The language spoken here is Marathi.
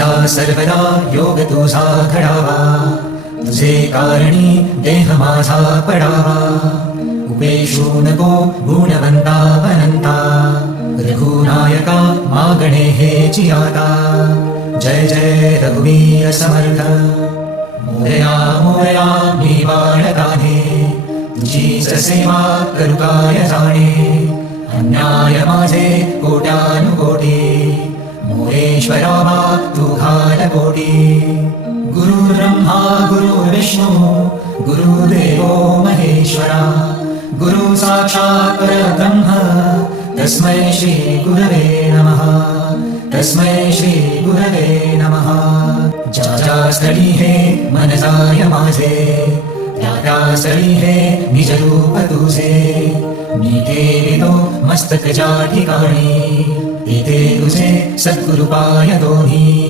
सदा सर्वदा योग तुझा घडावा, तुझे कारणी देह माझा पडावा. उपेशू नको गुणवंता अनंता, रघुनायका मागणे हेची आता. जय जय रघुवीर समर्थ. मोरया मोरया मी बाळकाने, तुझीच सेवा करू काय जाणे. अन्याय माझे कोट्यानुकोटी, मोरेश्वरा तू घाल कोटी. गुरु ब्रह्मा गुरु विष्णू गुरुदेवो महेश्वरा, गुरु साक्षात् परब्रह्म तस्मै श्री गुरवे नमः. तस्मै श्री गुरवे नमः. ज्या ज्या स्थळी हे मन जाय माझे, त्या स्थळी हे निज रूप तुझे. मी ठेवितो मस्तक ज्या ठिकाणी, तेथे तुझे सद्गुरु पाय दोन्ही.